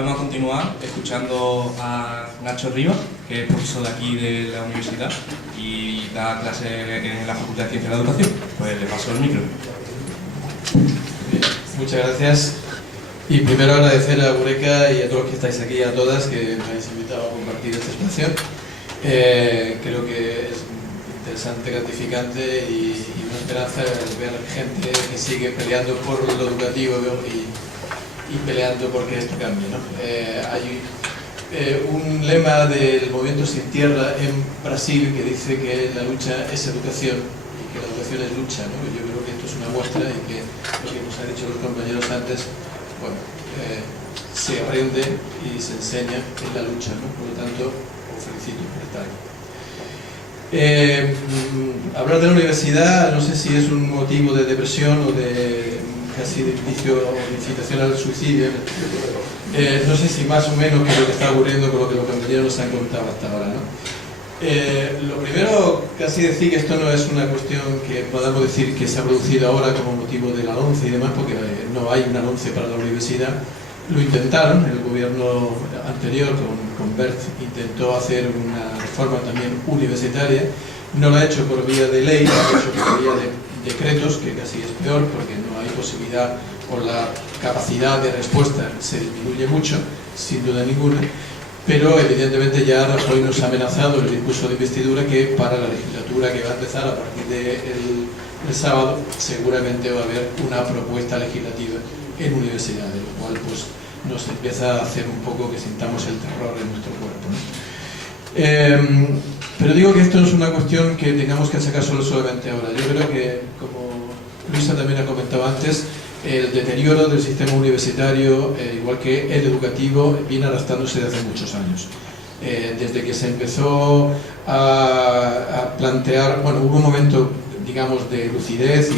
vamos a continuar escuchando a Nacho Rivas, que es profesor de aquí de la universidad y da clases en la Facultad de Ciencias de la Educación. Pues le paso el micro. Muchas gracias. Y primero agradecer a Eureka y a todos los que estáis aquí, a todas, que me habéis invitado a compartir esta espacio. Creo que es interesante, gratificante y una esperanza ver gente que sigue peleando por lo educativo y peleando porque esto cambie, ¿no? Hay un lema del Movimiento Sin Tierra en Brasil que dice que la lucha es educación y que la educación es lucha, ¿no? Yo creo que esto es una muestra y que lo que nos han dicho los compañeros antes, bueno, se aprende y se enseña en la lucha, ¿no? Por lo tanto, os felicito por estar aquí. Hablar de la universidad no sé si es un motivo de depresión o de casi de inicio o de incitación al suicidio. No sé si más o menos que es lo que está ocurriendo con lo que los compañeros nos han contado hasta ahora, ¿no? Lo primero, casi decir que esto no es una cuestión que podamos decir que se ha producido ahora como motivo de la LOMCE y demás, porque no hay una LOMCE para la universidad. Lo intentaron, el gobierno anterior con Wert intentó hacer una reforma también universitaria, no lo ha hecho por vía de ley, lo ha hecho por vía de decretos, que casi es peor porque no hay posibilidad, por la capacidad de respuesta se disminuye mucho, sin duda ninguna, pero evidentemente ya Rajoy nos ha amenazado en el discurso de investidura que para la legislatura que va a empezar a partir del sábado seguramente va a haber una propuesta legislativa en universidades, lo cual pues nos empieza a hacer un poco que sintamos el terror en nuestro cuerpo, ¿no? Pero digo que esto no es una cuestión que tengamos que achacar solamente ahora. Yo creo que, como Luisa también ha comentado antes, el deterioro del sistema universitario, igual que el educativo, viene arrastrándose desde hace muchos años. Desde que se empezó a plantear, bueno, hubo un momento, digamos, de lucidez y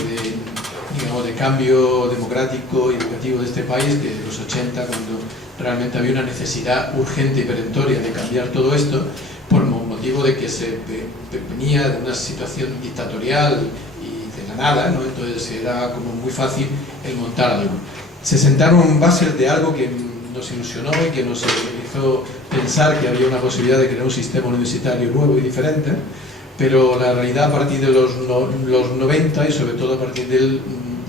de cambio democrático y educativo de este país, que en los 80, cuando realmente había una necesidad urgente y perentoria de cambiar todo esto, por motivo de que se venía de una situación dictatorial y de la nada, ¿no? Entonces era como muy fácil el montar algo. Se sentaron bases de algo que nos ilusionó y que nos hizo pensar que había una posibilidad de crear un sistema universitario nuevo y diferente, pero la realidad a partir de los 90 y sobre todo a partir del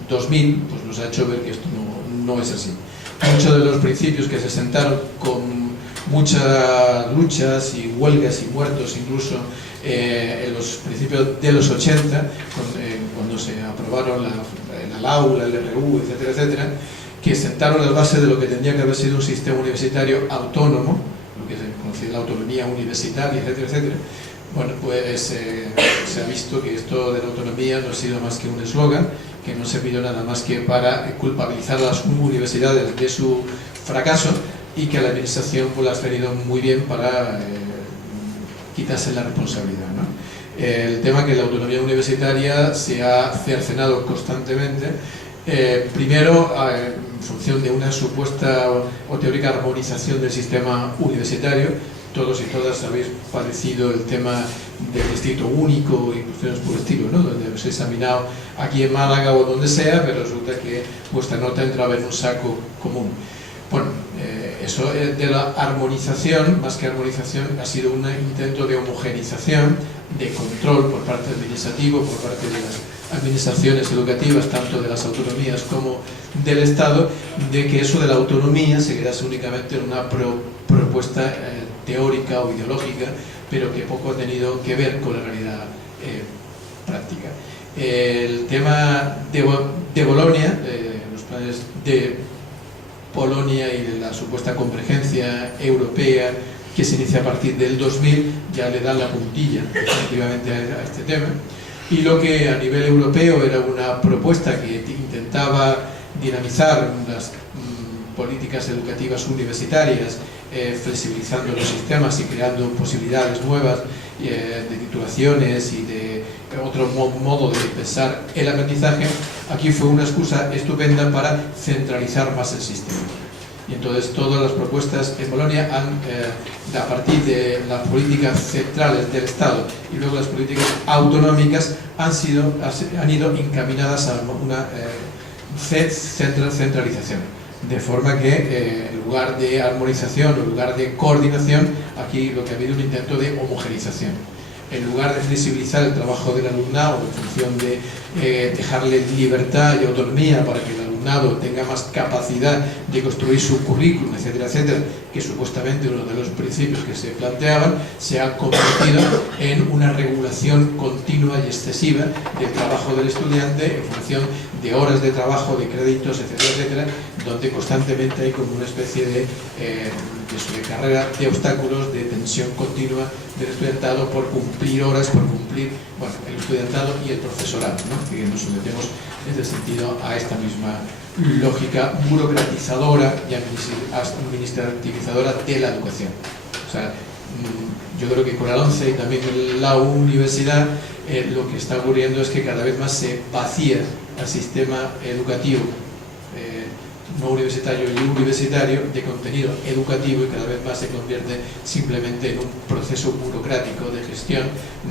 2000 pues nos ha hecho ver que esto no es así. Muchos de los principios que se sentaron con muchas luchas y huelgas y muertos incluso en los principios de los 80, cuando se aprobaron la LAU, la LRU, etcétera, etcétera, que sentaron las bases de lo que tendría que haber sido un sistema universitario autónomo, lo que se conoce la autonomía universitaria, etcétera, etcétera. Bueno, pues se ha visto que esto de la autonomía no ha sido más que un eslogan, que no ha servido nada más que para culpabilizar a las universidades de su fracaso y que a la administración pues, la ha venido muy bien para quitarse la responsabilidad, ¿no? El tema que la autonomía universitaria se ha cercenado constantemente, primero en función de una supuesta o teórica armonización del sistema universitario. Todos y todas habéis padecido el tema del distrito único y cuestiones por el estilo, ¿no? Donde os he examinado aquí en Málaga o donde sea, pero resulta que vuestra nota entraba en un saco común. Bueno, eso de la armonización, más que armonización, ha sido un intento de homogenización, de control por parte del administrativo, por parte de las administraciones educativas, tanto de las autonomías como del Estado, de que eso de la autonomía se quedase únicamente en una propuesta teórica o ideológica, pero que poco ha tenido que ver con la realidad práctica. El tema de Bolonia, los planes de Polonia y de la supuesta convergencia europea que se inicia a partir del 2000, ya le dan la puntilla definitivamente a este tema. Y lo que a nivel europeo era una propuesta que intentaba dinamizar las políticas educativas universitarias, flexibilizando los sistemas y creando posibilidades nuevas de titulaciones y de otro modo de pensar el aprendizaje, aquí fue una excusa estupenda para centralizar más el sistema. Y entonces todas las propuestas en Bolonia a partir de las políticas centrales del Estado y luego las políticas autonómicas han ido encaminadas a una centralización. De forma que en lugar de armonización, en lugar de coordinación, aquí lo que ha habido es un intento de homogenización. En lugar de flexibilizar el trabajo del alumnado en función de dejarle libertad y autonomía para que el alumnado tenga más capacidad de construir su currículum, etcétera, etcétera, que supuestamente uno de los principios que se planteaban, se ha convertido en una regulación continua y excesiva del trabajo del estudiante en función de horas de trabajo, de créditos, etcétera, etcétera, donde constantemente hay como una especie de carrera de obstáculos, de tensión continua del estudiantado por cumplir horas, por cumplir, bueno, el estudiantado y el profesorado, ¿no? Que nos sometemos en ese sentido a esta misma lógica burocratizadora y administrativizadora de la educación. O sea, yo creo que con la ONCE y también en la universidad lo que está ocurriendo es que cada vez más se vacía el sistema educativo no universitario y universitario de contenido educativo y cada vez más se convierte simplemente en un proceso burocrático de gestión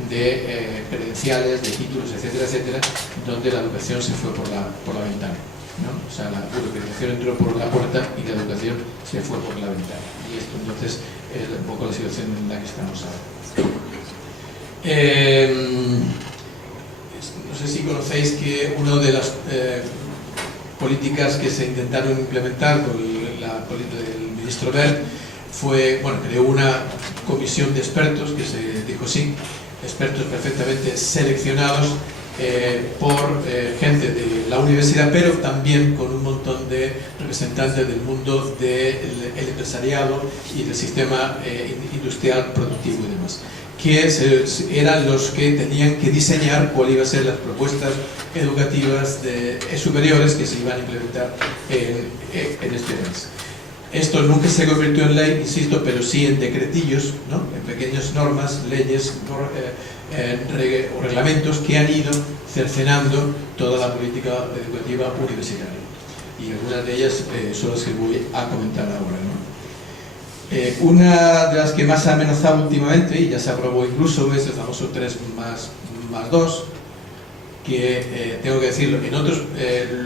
de credenciales, de títulos, etcétera, etcétera, donde la educación se fue por la ventana, ¿no? O sea, la burocratización entró por la puerta y la educación se fue por la ventana. Y esto entonces es un poco la situación en la que estamos ahora. No sé si conocéis que una de las políticas que se intentaron implementar con la política del ministro Wert fue, bueno, creó una comisión de expertos que se dijo sí, expertos perfectamente seleccionados por gente de la universidad, pero también con un montón de representantes del mundo del empresariado y del sistema industrial, productivo y demás, que eran los que tenían que diseñar cuáles iban a ser las propuestas educativas superiores que se iban a implementar en este país. Esto nunca se convirtió en ley, insisto, pero sí en decretillos, ¿no? En pequeñas normas, leyes o reglamentos que han ido cercenando toda la política educativa universitaria. Y algunas de ellas son las que voy a comentar ahora, ¿no? Una de las que más ha amenazado últimamente, y ya se aprobó incluso, es el famoso 3+2, que tengo que decirlo, en otros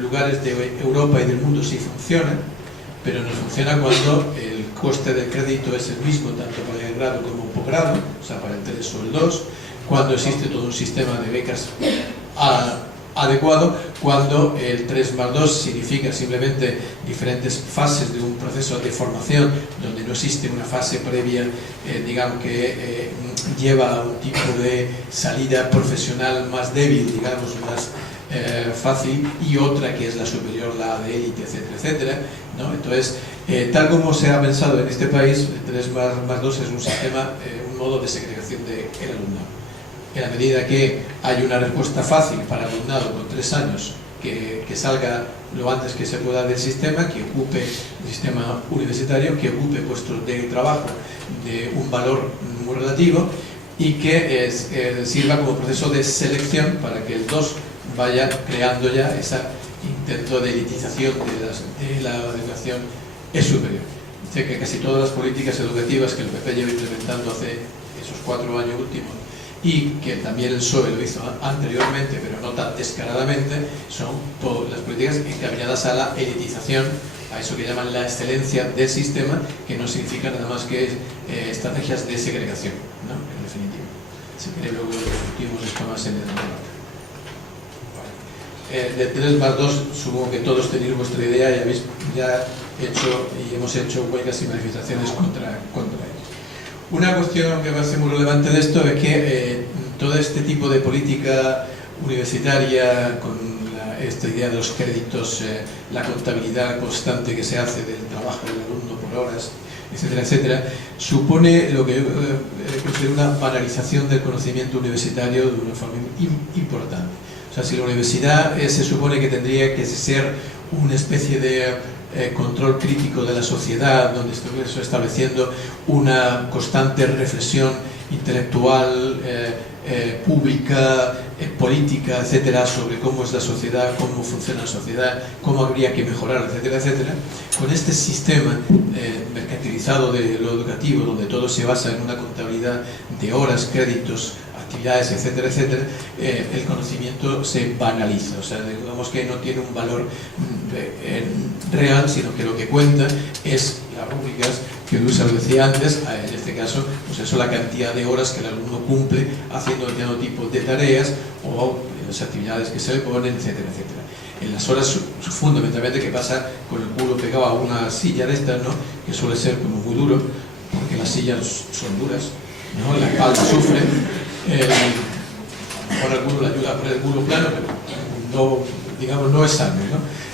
lugares de Europa y del mundo sí funciona, pero no funciona cuando el coste del crédito es el mismo, tanto para el grado como el posgrado, o sea, para el 3 o el 2, cuando existe todo un sistema de becas adecuado, cuando el 3+2 significa simplemente diferentes fases de un proceso de formación donde no existe una fase previa, digamos, que lleva a un tipo de salida profesional más débil, digamos, más fácil, y otra que es la superior, la de élite, etcétera, etcétera, ¿no? Entonces, tal como se ha pensado en este país, el 3+2 es un sistema, un modo de segregación del alumnado. En la medida que hay una respuesta fácil para el alumnado con 3 años que salga lo antes que se pueda del sistema, que ocupe el sistema universitario, que ocupe puestos de trabajo de un valor muy relativo y que sirva como proceso de selección para que el 2 vaya creando ya ese intento de elitización de la educación superior. Sé que casi todas las políticas educativas que el PP lleva implementando hace esos 4 años últimos, y que también el PSOE lo hizo anteriormente, pero no tan descaradamente, son todas las políticas encaminadas a la elitización, a eso que llaman la excelencia del sistema, que no significa nada más que estrategias de segregación, ¿no? En definitiva. Si queréis luego discutimos esto más en el debate. De 3+2, supongo que todos tenéis vuestra idea y habéis ya hecho y hemos hecho huelgas y manifestaciones contra ello. Una cuestión que me parece muy relevante de esto es que todo este tipo de política universitaria, con esta idea de los créditos, la contabilidad constante que se hace del trabajo del alumno por horas, etcétera, etcétera, supone lo que yo considero una banalización del conocimiento universitario de una forma importante. O sea, si la universidad se supone que tendría que ser una especie de control crítico de la sociedad, donde estuviese estableciendo una constante reflexión intelectual, pública, política, etcétera, sobre cómo es la sociedad, cómo funciona la sociedad, cómo habría que mejorar, etcétera, etcétera. Con este sistema mercantilizado de lo educativo, donde todo se basa en una contabilidad de horas, créditos, actividades, etcétera, etcétera, el conocimiento se banaliza, o sea, digamos que no tiene un valor real, sino que lo que cuenta es las rúbricas que Luis decía antes, en este caso, pues eso, la cantidad de horas que el alumno cumple haciendo determinado tipo de tareas o las actividades que se le ponen, etcétera, etcétera. En las horas fundamentalmente que pasa con el culo pegado a una silla de estas, ¿no? Que suele ser como muy duro, porque las sillas son duras, ¿no? La espalda sufre, ahora el culo le ayuda a poner el culo plano, pero no, digamos, no es sano, ¿no?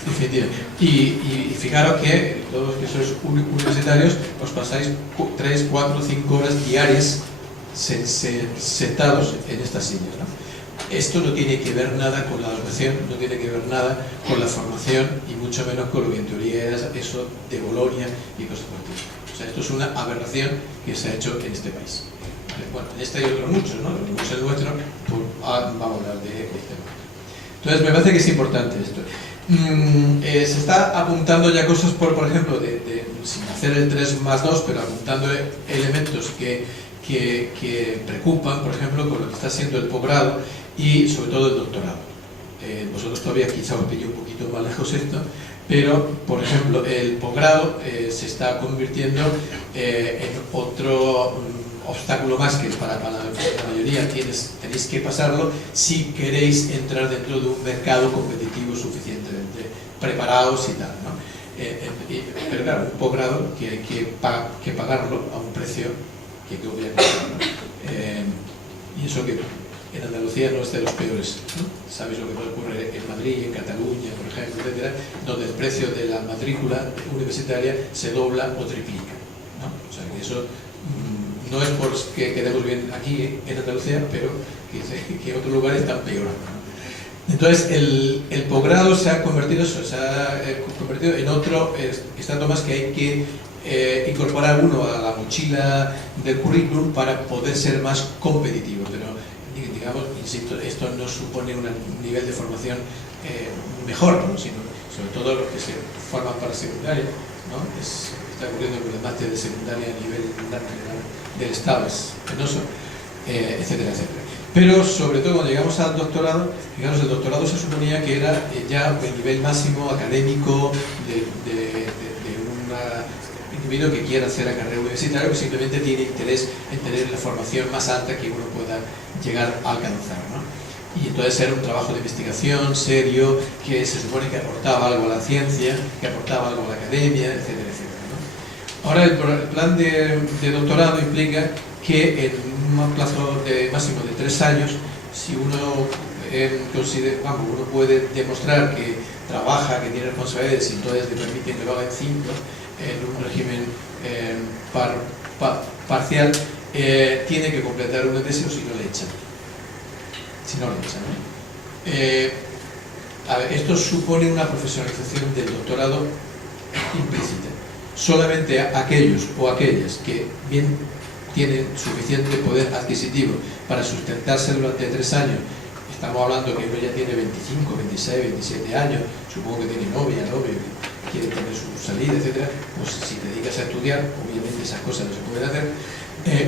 Y fijaros que todos los que sois universitarios os pasáis 3, 4, 5 horas diarias sentados en estas sillas, ¿no? Esto no tiene que ver nada con la educación, no tiene que ver nada con la formación y mucho menos con lo que en teoría era eso de Bolonia y cosas por el estilo. O sea, esto es una aberración que se ha hecho en este país. Bueno, en este hay otros muchos, ¿no? Lo mismo es el nuestro, pues vamos a hablar de este momento. Entonces me parece que es importante esto. Se está apuntando ya cosas, por ejemplo, sin hacer el 3+2, pero apuntando elementos que preocupan, por ejemplo, con lo que está siendo el posgrado y sobre todo el doctorado. Vosotros todavía quizá os pillé un poquito más lejos esto, pero, por ejemplo, el posgrado se está convirtiendo en otro obstáculo más que para la mayoría tenéis que pasarlo si queréis entrar dentro de un mercado competitivo suficientemente preparados y tal, ¿no? Pero claro, un posgrado que hay que pagarlo a un precio que voy a costar, ¿no? Y eso que en Andalucía no es de los peores, ¿no? Sabéis lo que puede ocurrir en Madrid, en Cataluña, por ejemplo, etcétera, donde el precio de la matrícula universitaria se dobla o triplica, ¿no? O sea que eso no es porque quedemos bien aquí en Andalucía, pero que en otros lugares están peor, ¿no? Entonces el posgrado se ha convertido en otro estrato más que hay que incorporar uno a la mochila del currículum para poder ser más competitivo, pero digamos, insisto, esto no supone un nivel de formación mejor, ¿no? Sino sobre todo los que se forman para secundaria, ¿no? Está ocurriendo con el máster de secundaria a nivel del Estado, es penoso, etcétera, etcétera. Pero sobre todo cuando llegamos al doctorado, digamos, el doctorado se suponía que era ya el nivel máximo académico de un individuo que quiera hacer la carrera universitaria, que simplemente tiene interés en tener la formación más alta que uno pueda llegar a alcanzar, ¿no? Y entonces era un trabajo de investigación serio, que se supone que aportaba algo a la ciencia, que aportaba algo a la academia, etcétera, etcétera, ¿no? Ahora el plan de doctorado implica que en un plazo máximo de 3 años, si uno uno puede demostrar que trabaja, que tiene responsabilidades y entonces le permiten que lo haga en 5, en un régimen parcial, tiene que completar una tesis o si no le echan. A ver, esto supone una profesionalización del doctorado implícita. Solamente aquellos o aquellas que bien tienen suficiente poder adquisitivo para sustentarse durante 3 años, estamos hablando que uno ya tiene 25, 26, 27 años, supongo que tiene novia, novio, que quiere tener su salida, etcétera, pues si te dedicas a estudiar, obviamente esas cosas no se pueden hacer,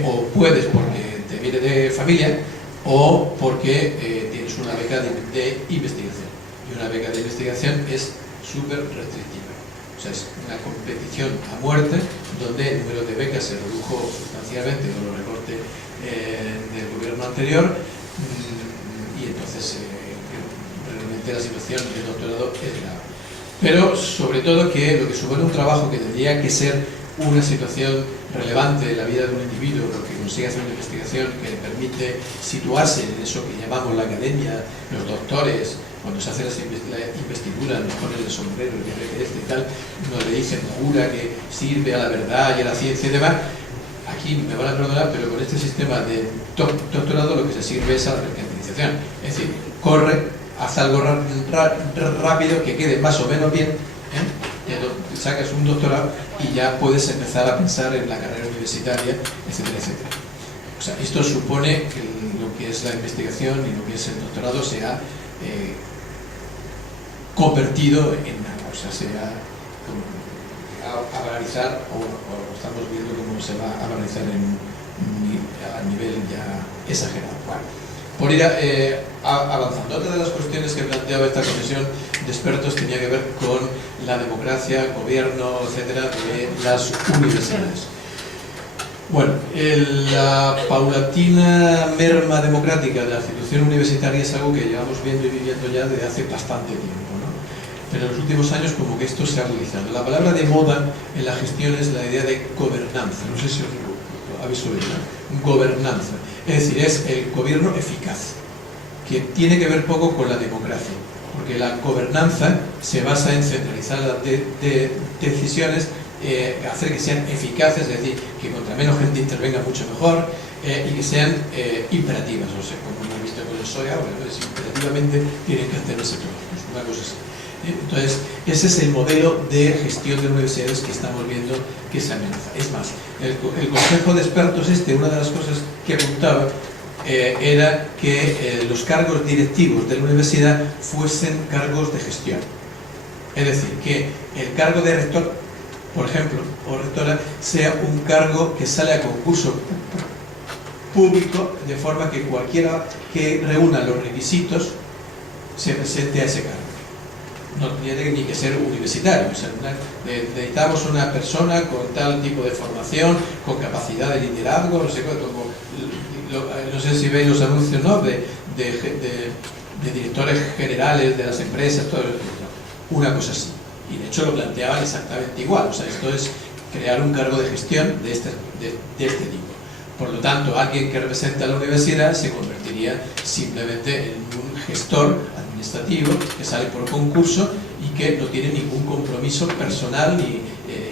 o puedes porque te viene de familia, o porque tienes una beca de investigación. Y una beca de investigación es súper restrictiva. O sea, es una competición a muerte donde el número de becas se redujo sustancialmente con los recortes del gobierno anterior y entonces realmente la situación del doctorado es grave. Pero sobre todo que lo que supone un trabajo que tendría que ser una situación relevante de la vida de un individuo, porque consigue hacer una investigación que le permite situarse en eso que llamamos la academia, los doctores, cuando se hace la investidura, nos ponen el sombrero, el y tal, nos le dicen, jura que sirve a la verdad y a la ciencia y demás. Aquí me van a perdonar, pero con este sistema de doctorado lo que se sirve es a la mercantilización. Es decir, corre, haz algo rápido, que quede más o menos bien, sacas un doctorado y ya puedes empezar a pensar en la carrera universitaria, etcétera, etcétera. O sea, esto supone que lo que es la investigación y lo que es el doctorado se ha convertido en una cosa, se va a banalizar o estamos viendo cómo se va a banalizar a nivel ya exagerado. Bueno, por ir avanzando. Otra de las cuestiones que planteaba esta comisión de expertos tenía que ver con la democracia, gobierno, etcétera, de las universidades. Bueno, la paulatina merma democrática de la institución universitaria es algo que llevamos viendo y viviendo ya desde hace bastante tiempo, ¿no? Pero en los últimos años como que esto se ha agudizado. La palabra de moda en la gestión es la idea de gobernanza, no sé si os lo habéis oído, ¿no? Gobernanza, es decir, es el gobierno eficaz, que tiene que ver poco con la democracia, porque la gobernanza se basa en centralizar las decisiones, hacer que sean eficaces, es decir, que contra menos gente intervenga mucho mejor, y que sean imperativas, o sea, como hemos visto con el soya, pues imperativamente tienen que hacerse todo, pues una cosa así. Entonces, ese es el modelo de gestión de universidades que estamos viendo que se amenaza. Es más, el Consejo de Expertos una de las cosas que apuntaba era que los cargos directivos de la universidad fuesen cargos de gestión. Es decir, que el cargo de rector, por ejemplo, o rectora, sea un cargo que sale a concurso público, de forma que cualquiera que reúna los requisitos se presente a ese cargo. No tiene ni que ser universitario, o sea, necesitamos una persona con tal tipo de formación, con capacidad de liderazgo, no sé cuánto, no sé si veis los anuncios, ¿no?, de directores generales de las empresas, todo eso, una cosa así. Y de hecho lo planteaban exactamente igual, o sea, esto es crear un cargo de gestión de este tipo. Por lo tanto, alguien que representa a la universidad se convertiría simplemente en un gestor administrativo que sale por concurso y que no tiene ningún compromiso personal ni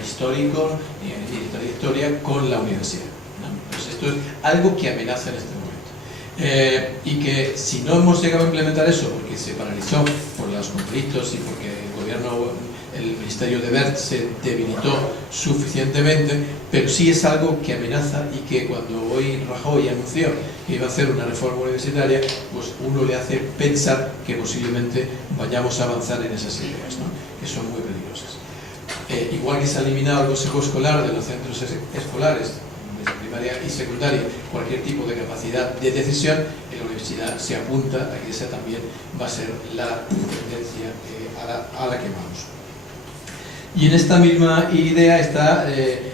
histórico ni de trayectoria con la universidad, ¿no? Pues esto es algo que amenaza en este momento. Y que si no hemos llegado a implementar eso porque se paralizó por los conflictos y porque el Ministerio de Wert se debilitó suficientemente, pero sí es algo que amenaza y que cuando hoy Rajoy anunció que iba a hacer una reforma universitaria, pues uno le hace pensar que posiblemente vayamos a avanzar en esas ideas, ¿no?, que son muy peligrosas. Igual que se ha eliminado el consejo escolar de los centros escolares de primaria y secundaria, cualquier tipo de capacidad de decisión, en la universidad se apunta a que esa también va a ser la tendencia a la que vamos. Y en esta misma idea está el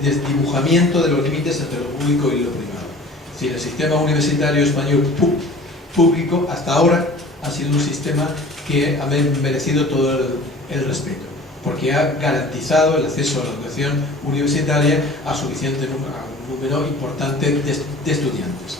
desdibujamiento de los límites entre lo público y lo privado. Es decir, el sistema universitario español público hasta ahora ha sido un sistema que ha merecido todo el respeto, porque ha garantizado el acceso a la educación universitaria a suficiente número importante de estudiantes.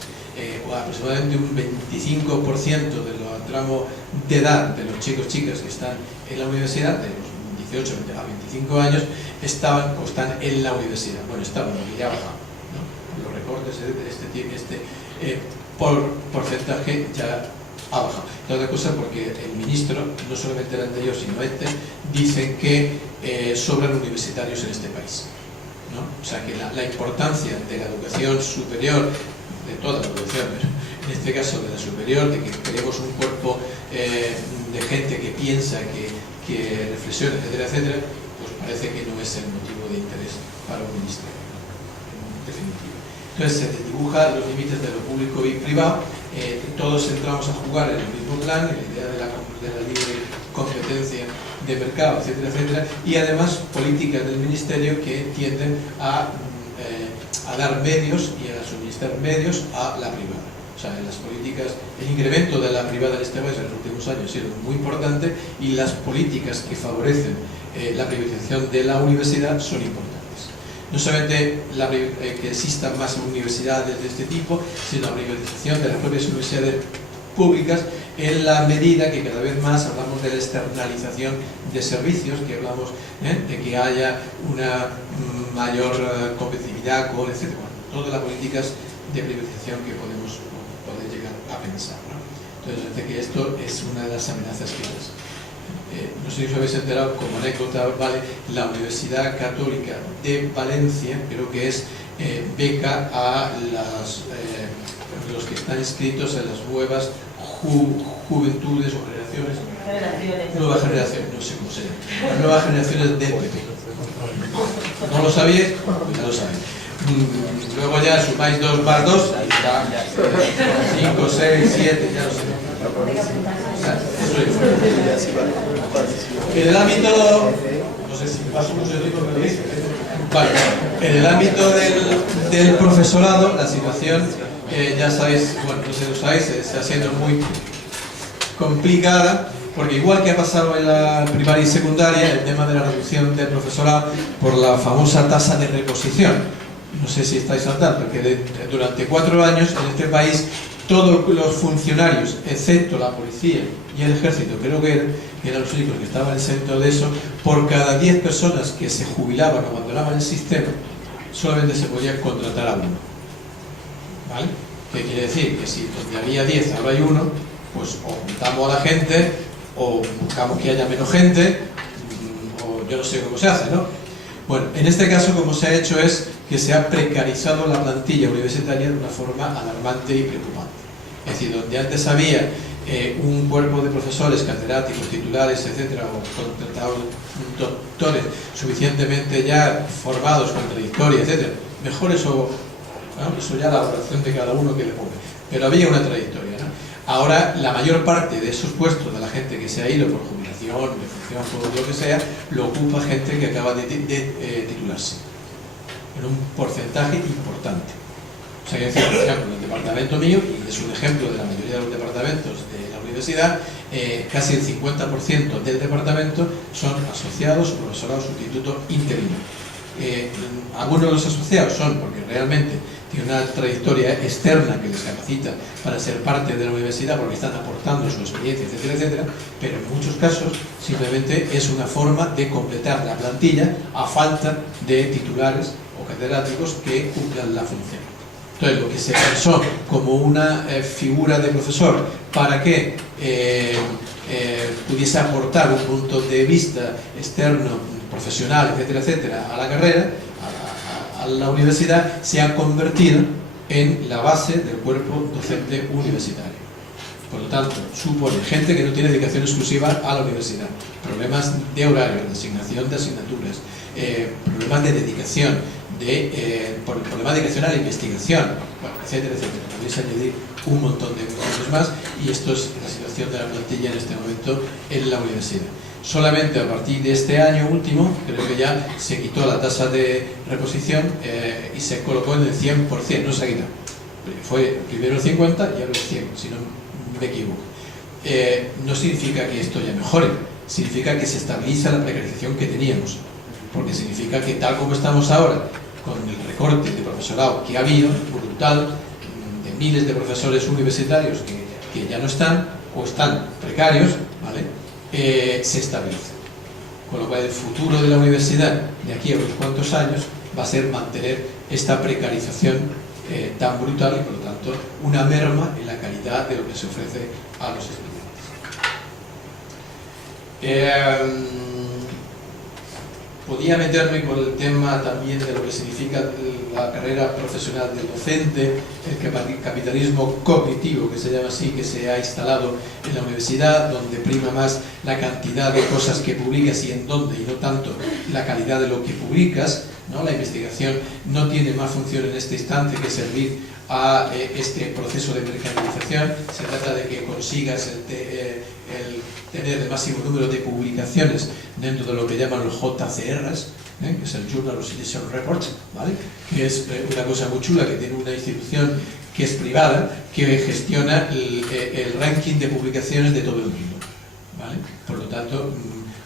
Aproximadamente un 25% del tramo de edad de los chicos chicas que están en la universidad, de los 18 a 25 años, estaban o están en la universidad. Bueno, estaban, porque ya ha bajado, ¿no? Los recortes por porcentaje ya ha bajado. Y otra cosa, porque el ministro, no solamente el anterior sino dicen que sobran universitarios en este país, ¿no? O sea que la importancia de la educación superior, de toda la educación, pero en este caso de la superior, de que queremos un cuerpo de gente que piensa, que reflexiona, etcétera, etcétera, pues parece que no es el motivo de interés para un ministerio, en definitiva. Entonces se dibuja los límites de lo público y privado, todos entramos a jugar en el mismo plan, en la idea de la libre competencia de mercado, etcétera, etcétera, y además políticas del ministerio que tienden a dar medios y a suministrar medios a la privada. O sea, en las políticas, el incremento de la privada en este país en los últimos años ha sido muy importante y las políticas que favorecen la privatización de la universidad son importantes. No solamente que existan más universidades de este tipo, sino la privatización de las propias universidades públicas, en la medida que cada vez más hablamos de la externalización de servicios, que hablamos de que haya una mayor competitividad con, etc. Todas las políticas de privatización que podemos poder llegar a pensar, ¿no? Entonces, parece que esto es una de las amenazas claras. No sé si os habéis enterado, como anécdota, ¿vale?, la Universidad Católica de Valencia creo que es beca a los que están inscritos en las nuevas juventudes o generaciones generaciones, nuevas generaciones, no sé cómo se llama, las nuevas generaciones del PP. ¿No lo sabéis? Pues ya lo sabéis. Luego ya sumáis 2 más 2, ahí está, 5, 6, 7, ya lo sabéis. En el ámbito, no sé si me paso mucho tiempo, me lo dice. Vale, en el ámbito del profesorado, la situación, ya sabéis, bueno, no sé si lo sabéis, está siendo muy complicada, porque igual que ha pasado en la primaria y secundaria, el tema de la reducción del profesorado por la famosa tasa de reposición. No sé si estáis al tanto, que durante 4 años en este país todos los funcionarios, excepto la policía y el ejército, creo que eran los únicos que estaban exentos de eso, por cada 10 personas que se jubilaban o abandonaban el sistema, solamente se podía contratar a uno. ¿Vale? ¿Qué quiere decir? Que si donde había 10 ahora hay uno, pues o juntamos a la gente, o buscamos que haya menos gente, o yo no sé cómo se hace, ¿no? Bueno, en este caso como se ha hecho es que se ha precarizado la plantilla universitaria de una forma alarmante y preocupante. Es decir, donde antes había un cuerpo de profesores, catedráticos, titulares, etcétera, o contratados doctores suficientemente ya formados con trayectoria, etcétera, mejor eso, ¿no? Eso ya la valoración de cada uno que le ponga. Pero había una trayectoria, ¿no? Ahora, la mayor parte de esos puestos de la gente que se ha ido por jubilación, defunción, por lo que sea, lo ocupa gente que acaba de titularse, en un porcentaje importante. O sea, que decir, por ejemplo, el departamento mío, y es un ejemplo de la mayoría de los departamentos de la universidad, casi el 50% del departamento son asociados o profesorado sustituto interino. Algunos de los asociados son porque realmente tienen una trayectoria externa que les capacita para ser parte de la universidad porque están aportando su experiencia, etcétera, etcétera, pero en muchos casos simplemente es una forma de completar la plantilla a falta de titulares o catedráticos que cumplan la función. Entonces, lo que se pensó como una figura de profesor para que pudiese aportar un punto de vista externo, profesional, etcétera, etcétera, a la carrera, a la universidad, se ha convertido en la base del cuerpo docente universitario. Por lo tanto, supone gente que no tiene dedicación exclusiva a la universidad, problemas de horario, de asignación de asignaturas, problemas de dedicación, problemas de dedicación a la investigación, bueno, etcétera, etcétera. Podéis añadir un montón de cosas más, y esto es la situación de la plantilla en este momento en la universidad. Solamente a partir de este año último, creo que ya se quitó la tasa de reposición y se colocó en el 100%, no se ha quitado. Fue primero el 50 y ahora el 100, si no me equivoco. No significa que esto ya mejore, significa que se estabiliza la precarización que teníamos, porque significa que tal como estamos ahora, con el recorte de profesorado que ha habido, brutal, de miles de profesores universitarios que ya no están o están precarios, ¿vale? Se estabiliza. Con lo cual el futuro de la universidad de aquí a unos cuantos años va a ser mantener esta precarización tan brutal y por lo tanto una merma en la calidad de lo que se ofrece a los estudiantes. Podía meterme con el tema también de lo que significa la carrera profesional del docente, el capitalismo cognitivo, que se llama así, que se ha instalado en la universidad, donde prima más la cantidad de cosas que publicas y en dónde, y no tanto la calidad de lo que publicas, ¿no? La investigación no tiene más función en este instante que servir a este proceso de mercantilización. Se trata de que consigas el tener el máximo número de publicaciones dentro de lo que llaman los JCRs, que es el Journal of Citizen Report, ¿vale? Que es una cosa muy chula, que tiene una institución que es privada, que gestiona el ranking de publicaciones de todo el mundo, ¿vale? Por lo tanto,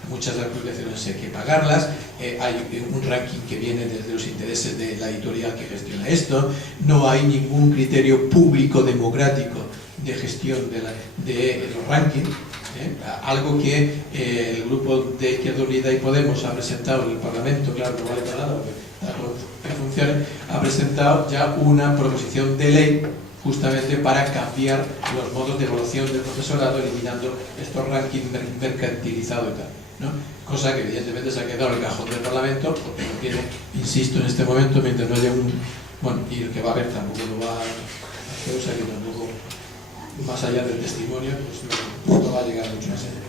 muchas de las publicaciones hay que pagarlas, hay un ranking que viene desde los intereses de la editorial que gestiona esto, no hay ningún criterio público democrático de gestión de los rankings, algo que el grupo de Izquierda Unida y Podemos ha presentado en el Parlamento, claro, no vale para nada, que funcione, ha presentado ya una proposición de ley justamente para cambiar los modos de evaluación del profesorado, eliminando estos rankings mercantilizados y tal, ¿no? Cosa que evidentemente se ha quedado en el cajón del Parlamento, porque no tiene, insisto, en este momento, mientras no haya un... Bueno, y el que va a haber tampoco lo va a hacer, o sea que tampoco más allá del testimonio, pues no va a llegar mucho más allá.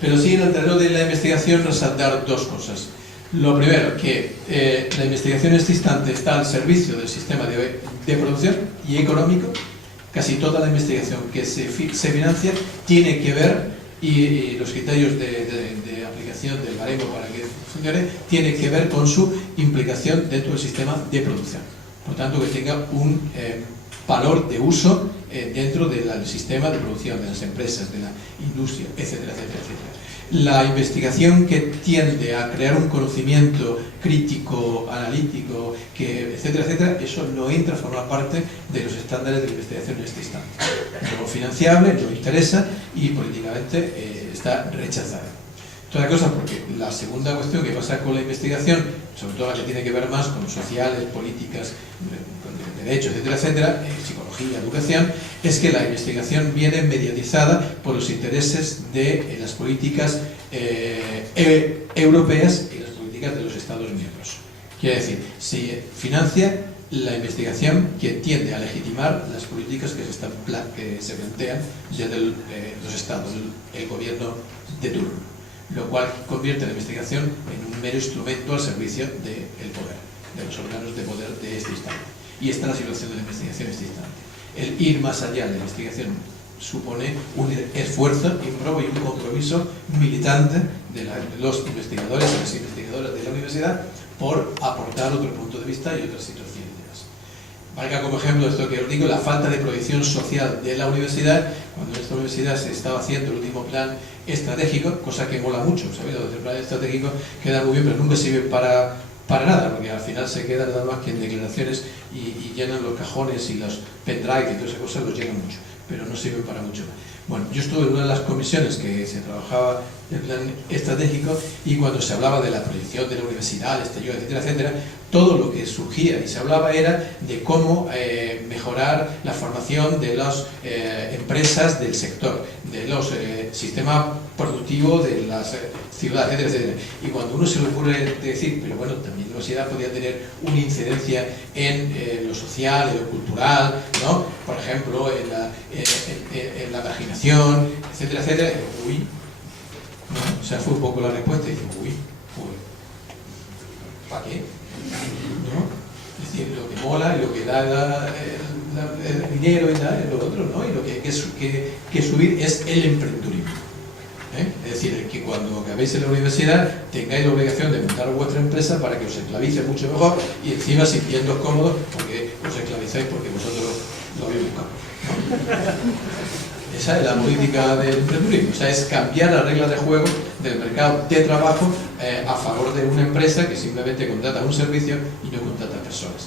Pero sí, en el terreno de la investigación, resaltar dos cosas. Lo primero, que la investigación en este instante está al servicio del sistema de producción y económico. Casi toda la investigación que se financia tiene que ver, y los criterios de aplicación del baremo para que funcione, tiene que ver con su implicación dentro del sistema de producción. Por tanto, que tenga un valor de uso dentro del sistema de producción, de las empresas, de la industria, etcétera, etcétera, etcétera. La investigación que tiende a crear un conocimiento crítico, analítico, etcétera, etcétera, eso no entra a formar parte de los estándares de la investigación en este instante. No financiable, no interesa y políticamente está rechazada. Otra cosa, porque la segunda cuestión que pasa con la investigación, sobre todo la que tiene que ver más con sociales, políticas, con derechos, etcétera, etcétera, psicología, educación, es que la investigación viene mediatizada por los intereses de las políticas europeas y las políticas de los Estados miembros. Quiere decir, se financia la investigación que tiende a legitimar las políticas que se plantean desde los Estados, el gobierno de turno, lo cual convierte la investigación en un mero instrumento al servicio del poder, de los órganos de poder de este instante. Y esta es la situación de la investigación en este instante. El ir más allá de la investigación supone un esfuerzo, y un compromiso militante de los investigadores y las investigadoras de la universidad por aportar otro punto de vista y otras situaciones. Valga como ejemplo esto que os digo, la falta de proyección social de la universidad. Cuando en esta universidad se estaba haciendo el último plan estratégico, cosa que mola mucho, ¿sabéis? El plan estratégico queda muy bien, pero nunca sirve para nada, porque al final se queda nada más que en declaraciones y llenan los cajones y los pendrive y todas esas cosas, los llenan mucho, pero no sirven para mucho más. Bueno, yo estuve en una de las comisiones que se trabajaba el plan estratégico, y cuando se hablaba de la proyección de la universidad, el exterior, etcétera, etcétera, todo lo que surgía y se hablaba era de cómo mejorar la formación de las empresas del sector, de los sistemas productivos de las ciudades, etcétera, etcétera. Y cuando uno se le ocurre decir, pero bueno, también la universidad podía tener una incidencia en lo social, en lo cultural, ¿no? Por ejemplo, en la marginación, etcétera, etcétera. Uy, ¿no? O sea, fue un poco la respuesta y dice, uy, ¿para qué? ¿No? Es decir, lo que mola y lo que da el dinero y tal, es lo otro, ¿no? Y lo que hay que subir es el emprendedurismo. Es decir, que cuando acabéis en la universidad tengáis la obligación de montar vuestra empresa para que os esclavice mucho mejor y encima sintiéndoos cómodos porque os esclavizáis porque vosotros lo habéis buscado, ¿no? Esa es la política del emprendedurismo, o sea, es cambiar las reglas de juego del mercado de trabajo a favor de una empresa que simplemente contrata un servicio y no contrata personas.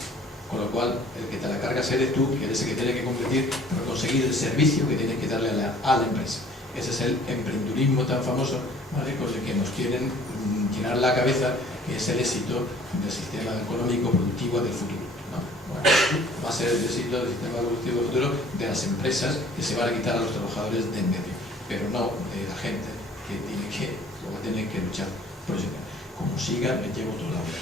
Con lo cual, el que te la cargas eres tú, que eres el que tiene que competir por conseguir el servicio que tienes que darle a la empresa. Ese es el emprendedurismo tan famoso, ¿vale?, con el que nos quieren llenar la cabeza, que es el éxito del sistema económico productivo del futuro, ¿no? Bueno, va a ser el éxito del sistema productivo del futuro de las empresas, que se van a quitar a los trabajadores de en medio, pero no de la gente que tiene que luchar por eso. Como siga, me llevo toda la vida.